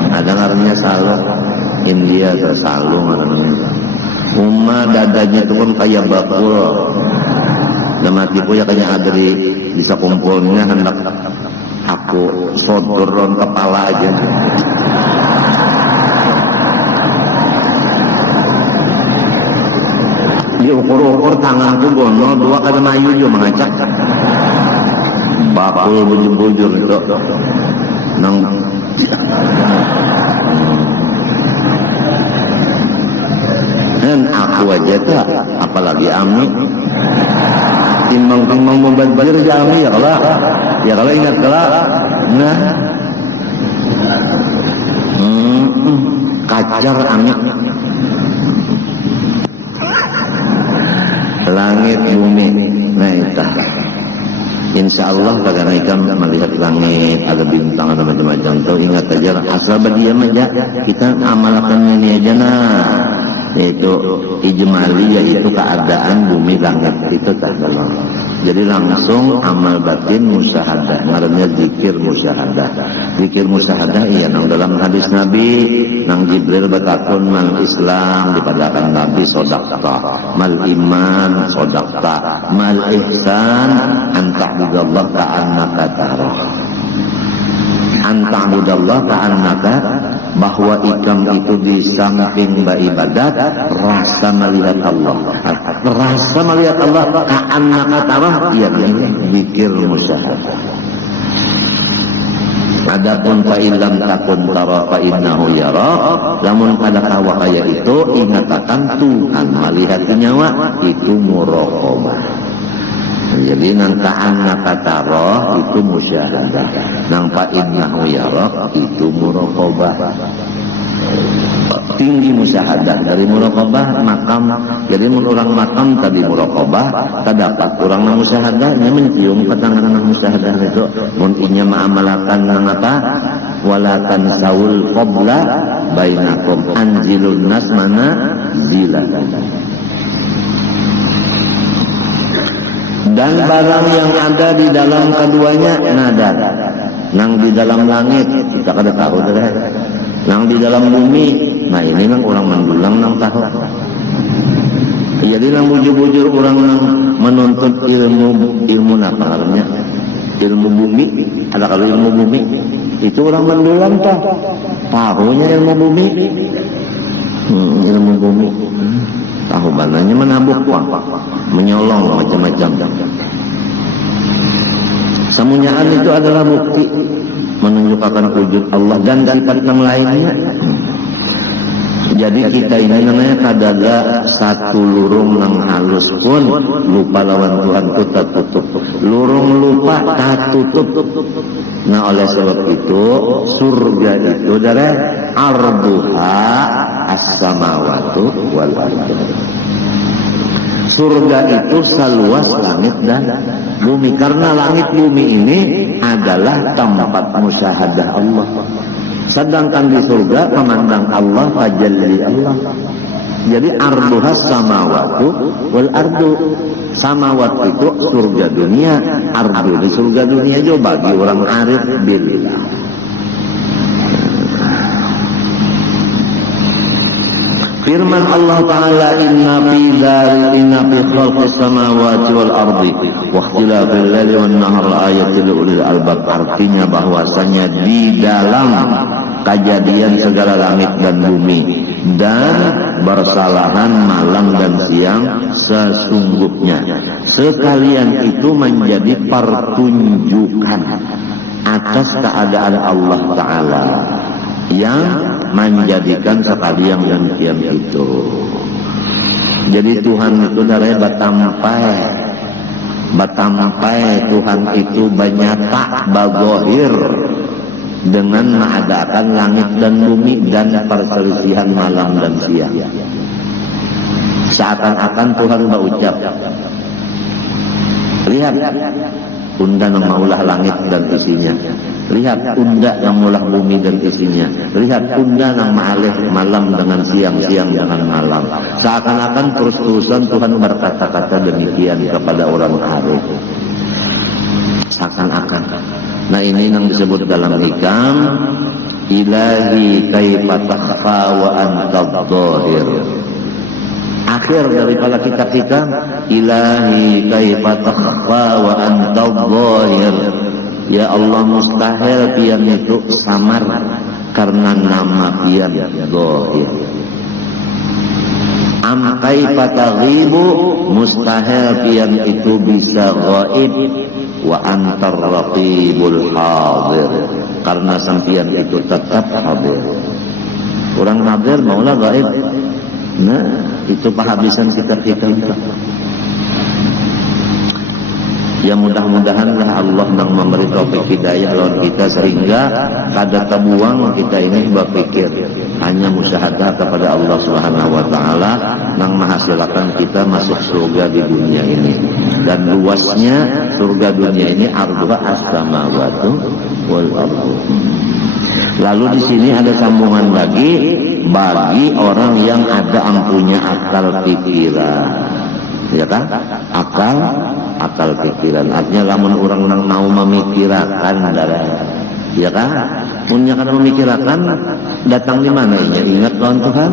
Ada ngarannya salu. India salu ngarannya. Dadanya itu pun kayak bakul. Dan matiku ya kayak ada bisa kumpulnya hendak aku sodoron kepala aja. Diukur-ukur tanganku gono dua kada mayu jo mengacak. Bakul bujur-bujur itu nang dan aku aja tak apalagi Ami timbang-timbang membazir jami ya kalau ingat kelak nah kacar anak langit bumi nah itu insya Allah bagaimana ikan melihat langit ada bintang ada macam-macam tuh ingat aja asal berdiam aja kita amalkan ini aja yaitu ijmali yaitu keadaan bumi langit itu tak salah. Jadi langsung amal batin musyahadah ngarannya zikir musyahadah iya nang dalam hadis Nabi nang Jibril bertakun mal Islam dipadakan Nabi sodaqta mal iman sodaqta mal ihsan anta'budallah ka'annaka tarah anta'budallah ka'annaka bahwa ikam itu di samping ibadat rasa melihat Allah ka'annaka tarah iya zikir musyahadah. Adapun fa illam takun tara fa innahu yara lamun pada kawa kaya itu ingatakan Tuhan melihat nyawa itu muraqabah. Jadi nang ka'annaka tarah itu musyahadah, nang fa innahu yara itu muraqabah. Tinggi musyahadah dari muraqabah makam. Jadi mun orang makam tadi muraqabah terdapat orang nang musyahadahnya mencium ketangan nang musyahadah itu mun inya ma'amalakan nang apa wala tansawul qabla bainakum anjilun nas mana zilah. Dan barang yang ada di dalam keduanya nada nang di dalam langit kita kada tahu dah nang di dalam bumi nah ini nang orang mendulang nang tahu. Jadi nang bujur-bujur orang nang menuntut ilmu apa namanya ilmu bumi ada kalau ilmu bumi itu orang mendulang tahunya ilmu bumi ilmu bumi tahu bananya menabuk menyolong macam-macam. Semuanyaan itu adalah bukti menunjukkan wujud Allah dan sifat yang lainnya. Jadi kita ini namanya kadaga satu lurung nang halus pun lupa lawan Tuhan itu tertutup. Lurung lupa tertutup. Nah oleh sebab itu surga itu dari arduha as-samawatu wal ardu. surga itu seluas langit dan bumi, karena langit bumi ini adalah tempat musyahadah Allah. Sedangkan di surga memandang Allah, tajalli Allah. Jadi arduhas samawatu wal ardu. Samawat itu surga dunia, ardu di surga dunia juga bagi orang arif billah. Firman Allah Ta'ala, inna fi khalqis samawati wal ardi wa ikhtilafil laili wan nahar ayatil ulil albab. Artinya bahwasanya di dalam kejadian segala langit dan bumi dan bersalahan malam dan siang sesungguhnya sekalian itu menjadi pertunjukan atas keadaan Allah Ta'ala yang menjadikan sekalian dan siang itu. Jadi Tuhan itu dari batampai Tuhan itu banyata bagohir dengan mengadakan langit dan bumi dan perselisihan malam dan siang. Seakan-akan Tuhan berucap, lihat unda yang maulah langit dan isinya, lihat unda yang maulah bumi dan isinya, lihat unda yang ma'alih malam dengan siang, siang dengan malam. Seakan-akan terus-terusan Tuhan berkata-kata demikian kepada orang arif. Seakan-akan. Nah ini yang disebut dalam hikam, ilahi kaifa takhfa wa anta dhahir. Akhir daripada kitab hikam, ilahi kaifa takhfa wa anta dhahir. Ya Allah, mustahil pian itu samar karena nama pian dhahir. Am kaifa taghibu, mustahil pian itu bisa ghaib. Wa antar raqibul hadir, karena sampian itu tetap hadir. Orang hadir maulah gaib. Nah, itu penghabisan kita. Ya mudah-mudahanlah Allah yang memberi taufik hidayah lawan kita sehingga kada terbuang kita ini berpikir hanya musyahadah kepada Allah Subhanahu wa taala yang menghasilkan kita masuk surga di dunia ini. Dan luasnya surga dunia ini arduha as-samawatu wal ardu. Lalu di sini ada sambungan lagi bagi orang yang ada ampunya akal pikiran. Ya kan? Akal pikiran. Artinya lamun orang yang mau memikirkan darah. Ya kan? Punya kada memikirkan datang di mana ini? Ingat lawan Tuhan.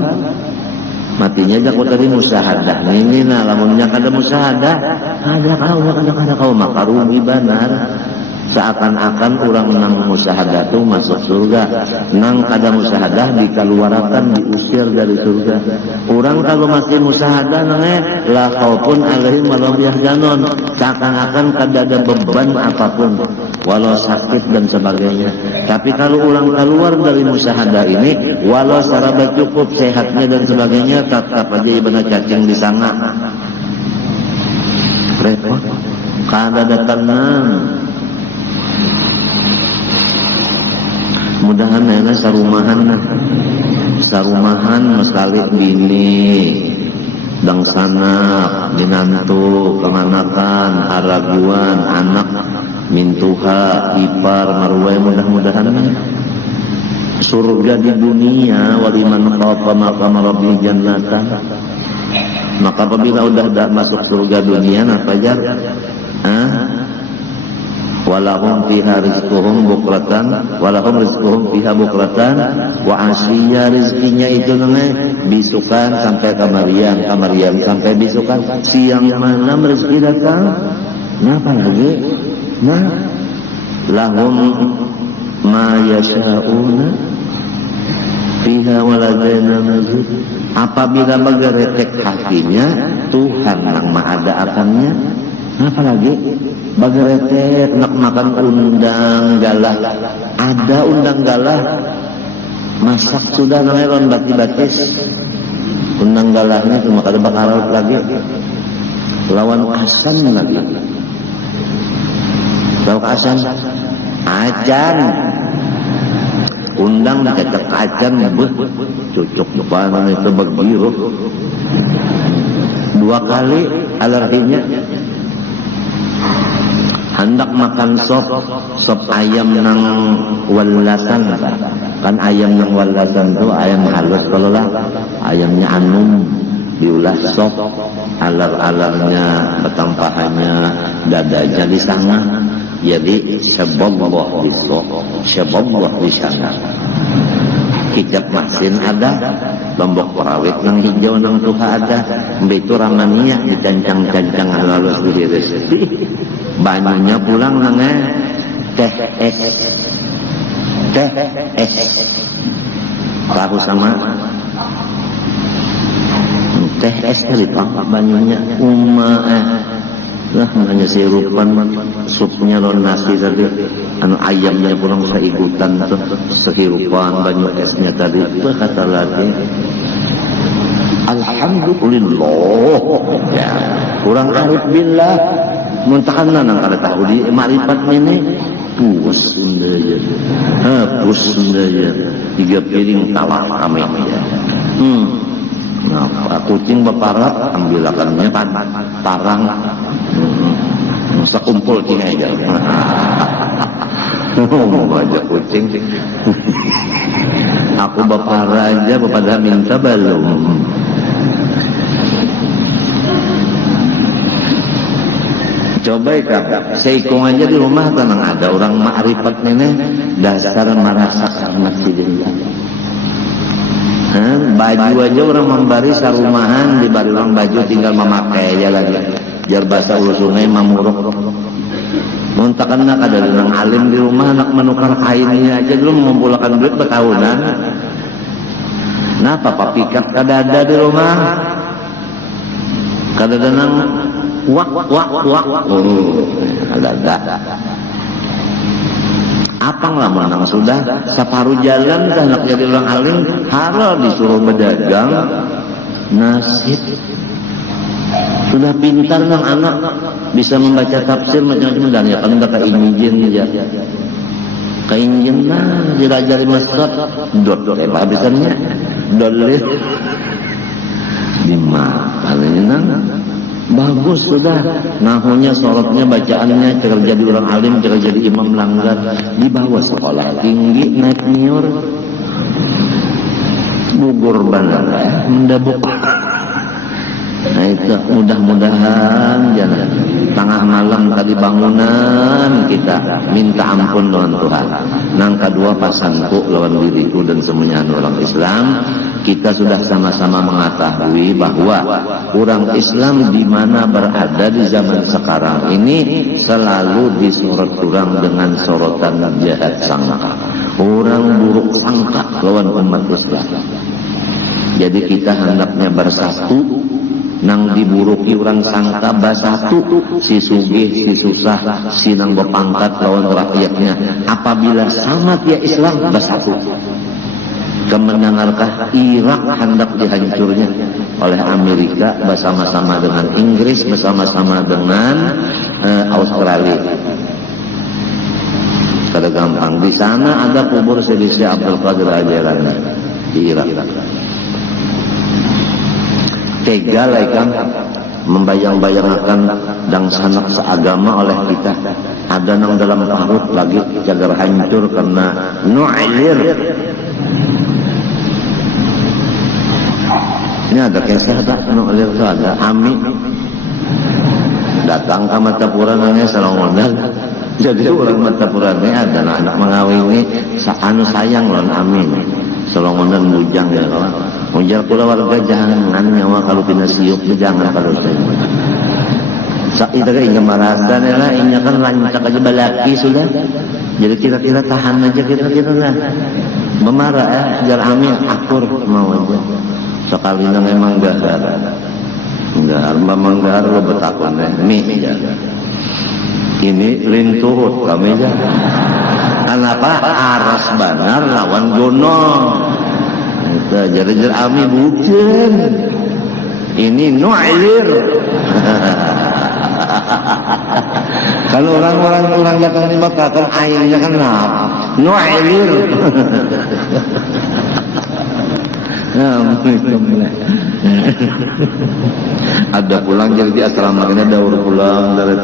Matinya jago tadi musyahadah. Ini nah lamunnya kada musyahadah, ada kau maka rugi benar. Seakan-akan orang nang musyahadah itu masuk surga, nang kada musyahadah dikeluarkan, diusir dari surga. Orang kalau masih musyahadah la khaufun alaihim wa lahum yahzanun, seakan-akan kada ada beban apapun, walau sakit dan sebagainya. Tapi kalau orang keluar dari musyahadah ini, walau secara cukup sehatnya dan sebagainya, tetap aja ibadah cacing di sana. Repot, kada ada tenang. Mudahan nana sarumahan mesalik bini dang sanak minantu kemanakan haraguan anak mintuha ipar marwai. Mudah-mudahan surga di dunia waliman khafa maqama rabbih jannatan. Maka apabila udah masuk surga dunia apa jar? Walahum fiha rizquhum bukratan walahum rizquhum fiha bukratan wa asyiya, rizkinya itu bisukan sampai kamarian sampai bisukan, siang malam rezeki datang. Kenapa lagi? Nah, lahum ma yasha'una fiha waladaina mazid. Apabila bergeretek hatinya Tuhan yang mengadakannya, apa lagi? Bagretek nak makan undang galah, ada undang galah masak sudah namanya ron bati-batis. Undang galahnya cuma kada bakal lagi lawan asan lagi. Lawan asan acan undang dicecek acan nyebut cucuk depan itu berbiru 2 kali alerginya. Hendak makan sop ayam nang walasan, kan ayam nang walasan itu ayam halus kalau lah, ayamnya anum diulah sop, alar-alarnya, batang pahanya, dadanya di sana, jadi sebobok di sop, sebobok di sana. Hijab masin ada, lombok perawit nang hijau nang tuha ada, itu ramania dicancang-cancang halus di rezeki. Banyunya pulang nang teh es tahu sama teh es kali pak banyunya lah hanya sirupan supnya lawan nasi tadi anu ayamnya pulang seigutan tuh sehirupan banyu esnya tadi tuh kata lagi alhamdulillah ya kurang arif billah muntahanna nang kada tahu di marifat ini pus undaya pus undaya 3 piring tawar kami ya nah kucing beparat ambilakannya parang sekumpul kini aja aja kucing aku bapara aja pada minta belum. Coba ikan, seikung aja di rumah tenang ada orang ma'rifat nenek dasar merasa karena sidillah. Baju aja orang membari sarumahan dibari orang baju tinggal memakai aja lagi. Biar bahasa ulu sungai mamuruk. Muntakan nak ada orang alim di rumah nak menukar kainnya aja dulu mengumpulkan duit bertahunan. Nah papa pikat kada ada di rumah, kada ada nang wak ada apa nggak menang sudah separuh jalan dah nak jadi orang alim haro disuruh berdagang nasib sudah pintar nang anak bisa membaca tafsir macam-macam dan ya kan udah keinjin ya keinjin lah dirajari masjid dot habisannya dolis lima kalinya nang bagus sudah nahunya sorotnya bacaannya cara jadi orang alim cara jadi imam langgar di bawah sekolah tinggi naik nyur gugur banget mendabuk. Nah itu mudah-mudahan jangan tengah malam tadi bangunan kita minta ampun lawan Tuhan. Nang kedua pasanku lawan diriku dan semuanya orang Islam kita sudah sama-sama mengetahui bahwa orang Islam di mana berada di zaman sekarang ini selalu disorot orang dengan sorotan jahat sangka, orang buruk sangka lawan umat Islam. Jadi kita hendaknya bersatu. Nang diburuki orang sangka basatu si sugih, si susah, si nang berpangkat lawan rakyatnya. Apabila sama ya Islam basatu. Kemenangarkah Irak hendak dihancurnya oleh Amerika bersama-sama dengan Inggris bersama-sama dengan Australia. Kada gampang. Di sana ada kubur Syekh Abdul Qadir Al-Jilani di Irak. Tega lah kan membayang-bayangkan dan sanak seagama oleh kita ada nang dalam perut lagi jagar hancur karena nu'lir. Ini ada kisah tak nu'lir itu ada Ami datang ke Matapura nanya sarang modal jadi orang Matapura ini ada anak mengawini anu sayang lawan Amin sarang modal bujang ya kawan. Ujar pula warga jangan nyawa kalau pindah siup jangan kalau saya itu kan ingat marasan ya lah ini kan lancak aja balaki sudah jadi kira-kira tahan aja kira-kira lah memarah ya jar Amin akur mau aja sekali nang emang gahar memang gahar lo betakon nih ini lintuhut kami aja kenapa aras banar lawan gonong jar-jar Ami bukan ini nu'lir. Kalau orang datang di Makkah kan airnya kan nu'lir. Nah, Ada pulang jadi di asrama ini daur pulang dari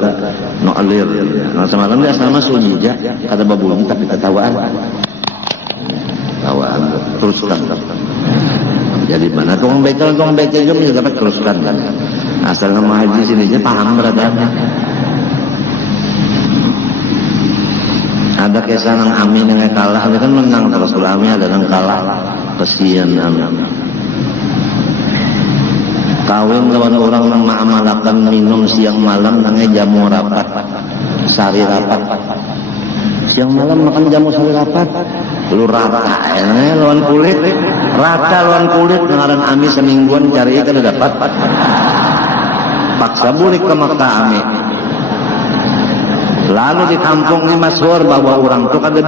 no alir. Nah semalam di asrama sunyi aja kata babuni tapi ketawaan. Tawaan teruskan. Jadi mana tukang bekel juga dapat teruskan kan. Asal nama haji sini aja paham beradabnya. Ada kisah nang Amin yang kalah, dia kan menang terus Amin ada yang kalah, kesian Amin. Kawin kepada orang yang mengamalkan minum siang malam namanya jamu rapat, sari rapat. Siang malam makan jamu sari rapat, lu rata, lawan kulit, rata lawan kulit, ngaran Amin semingguan cari itu udah dapat. Paksa bulik ke Makkah Amin. Lalu di kampung ini masyhur bahwa orang itu kada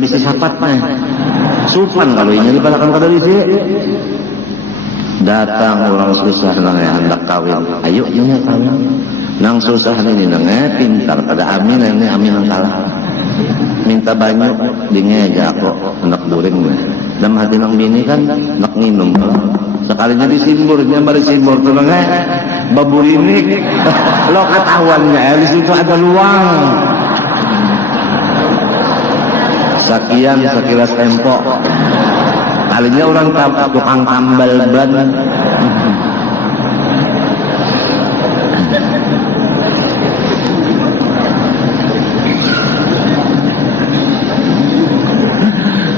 bisi sapatnya. Supan kalau ini dipadakan kada bisi. Datang orang susah nang hendak kawin. Ayo nya kawin. Nang susah ini nang pintar pada Amin ini Amin nang kalah. Minta banyak dingeja aku hendak during. Dalam hati nang bini kan nak minum. Sekalinya disimbur, nyambar disimbur tuh baburinik lo ketahuannya di situ ada luang sekian sekilas tempo kalinya orang tukang tambal ban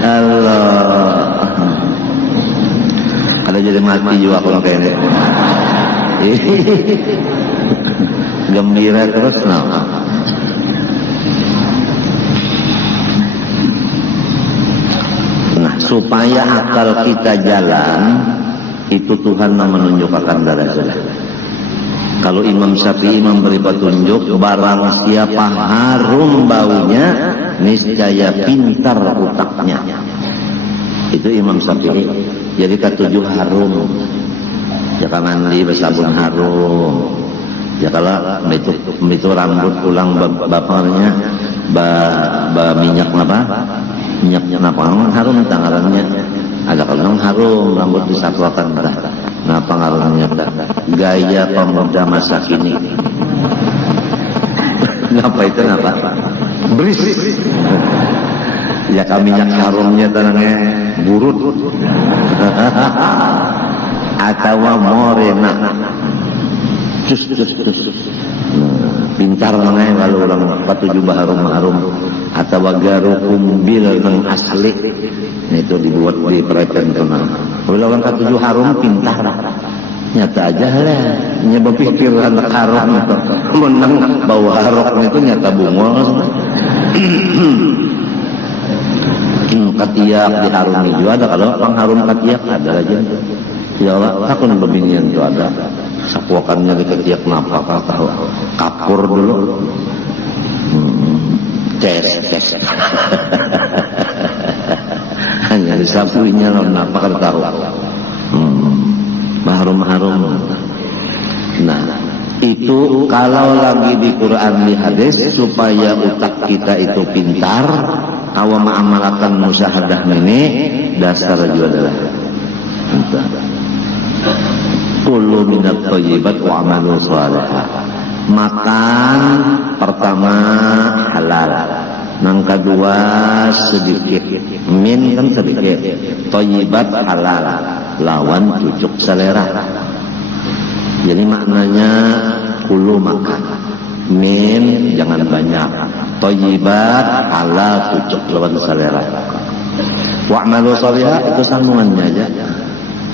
Allah ada jadi mati juga kalau kayak gembira terus nah. Nah supaya akal kita jalan itu Tuhan menunjukkan darah-darah. Kalau Imam Syafi'i memberi petunjuk barang siapa harum baunya niscaya pintar otaknya. Itu Imam Syafi'i. Jadi ketujuh harum. Jika mandi bersabun harum, jika itu rambut pulang bapaknya minyak apa harum tangannya ada kalau harum rambut disatukan nah pengaruhnya gaya pemuda masa kini ngapa itu ngapa berisik ya minyak harumnya tenangnya burut atau morena cus pintar mengenai kalau orang patuju harum atau garukum bil yang asli itu dibuat di perairan tenang kalau orang patuju harum pintar nyata aja lah nyebab pikir anak harum itu menang bau harum itu nyata bungol katiak diharumi juga ada kalau pengharum katiak ada aja ya Allah, takun beginian itu ada sapuakannya di ketiak napa tahu kapur dulu tes hanya disapuinya lo napa kan tahu harum nah itu kalau lagi di Quran di hadis supaya otak kita itu pintar awam mengamalkan musyahadah ini dasar juga adalah Kulu minat thayyibat wa amalu shalihah. Makan pertama halal, yang kedua sedikit, min kan sedikit, thayyibat halal, lawan cucuk selera. Jadi maknanya kulu makan, min jangan banyak, thayyibat halal cucuk lawan selera. Wa amalu shalihah itu sambungannya aja.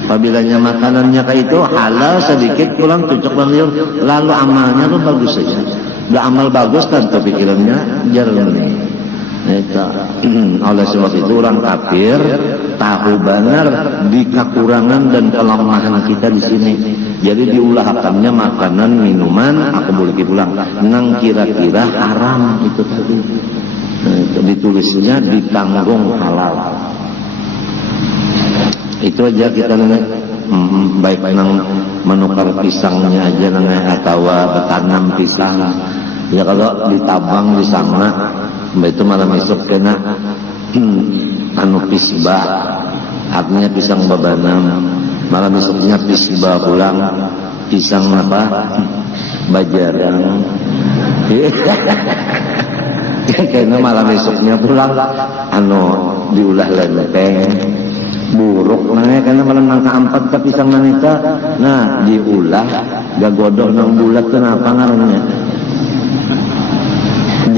Apabila makanannya kayak itu halal sedikit pulang cucuk liur lalu amalnya tuh bagus saja. Udah amal bagus kan pikirannya jalan nih. Oleh sebab itu orang kafir tahu benar di kekurangan dan kelemahan kita di sini. Jadi diulahkannya makanan minuman aku boleh pulang. Nang kira-kira haram itu tadi. Ditulisnya ditanggung halal. Itu aja kita baik nang menukar pisangnya aja nang atau bertanam pisang ya kalau ditabang di sana itu malam esok kena anu pisba artinya pisang babanam malam besoknya pisba pulang pisang apa bajarang karena malam besoknya pulang diulah lempeng buruk nanya karena malam nangka 4 ke pisang nanita nah diulah gagodoh nang bulat kenapa ngarannya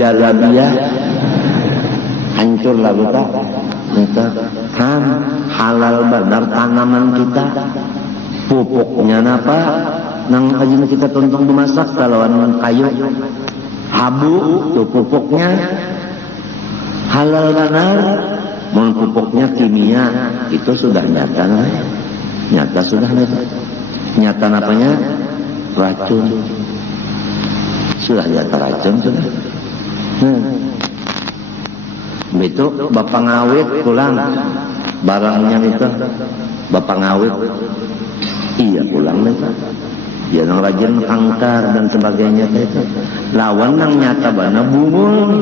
jalabiyah hancur lah kita kan halal benar tanaman kita pupuknya apa nang aja kita tontong dimasak lawan kayu habu tuh pupuknya halal benar mau pupuknya kimia itu sudah nyata apanya racun sudah nyata racun sudah itu bapak ngawit pulang barangnya itu bapak ngawit iya pulang itu dia nang rajin angkar dan sebagainya itu lawan nang nyata bana bungul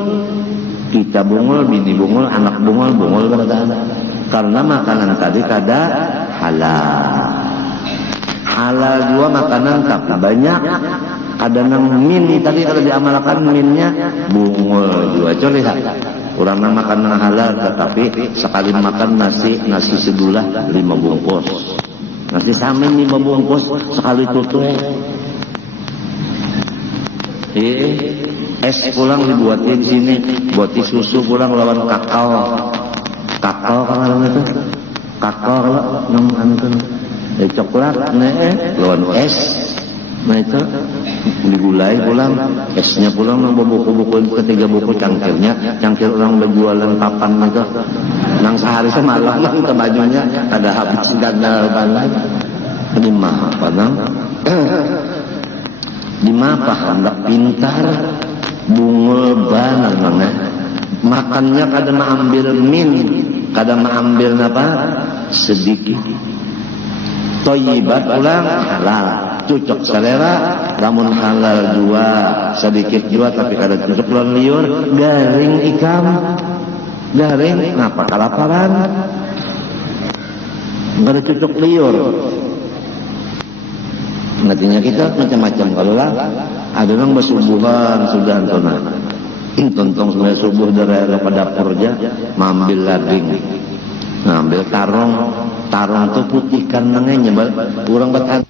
kita bungul bini bungul anak bungul karena makanan tadi kada halal dua makanan tapi banyak ada nang min tadi kalau diamalkan minnya bungul dua coba orang nang makan nang halal tetapi sekali makan nasi sedulah 5 bungkus nasi samin 5 bungkus sekali tutup es pulang dibuatin di sini buatin susu pulang lawan kakao kalau itu kakao nang coklat lawan es nah itu digulai pulang esnya pulang nang buku-buku ketiga buku cangkir orang berjualan papan itu nang sehari semalam ke bajunya ada habis gagal banget di mah padang di mah hendak pintar bungul banget mana makannya kadang ambil kadang ambil apa sedikit toyibat pulang halal cocok selera ramun halal jua sedikit jua tapi kadang cocok luar liur garing ikam garing ngapa kalaparan nggak ada cocok liur nantinya kita macam-macam kalau lah ada yang bersubuhan sudah tontong sebenarnya subuh dari pada dapurnya mambil lading ngambil tarong tuh putihkan nangnya orang bertahan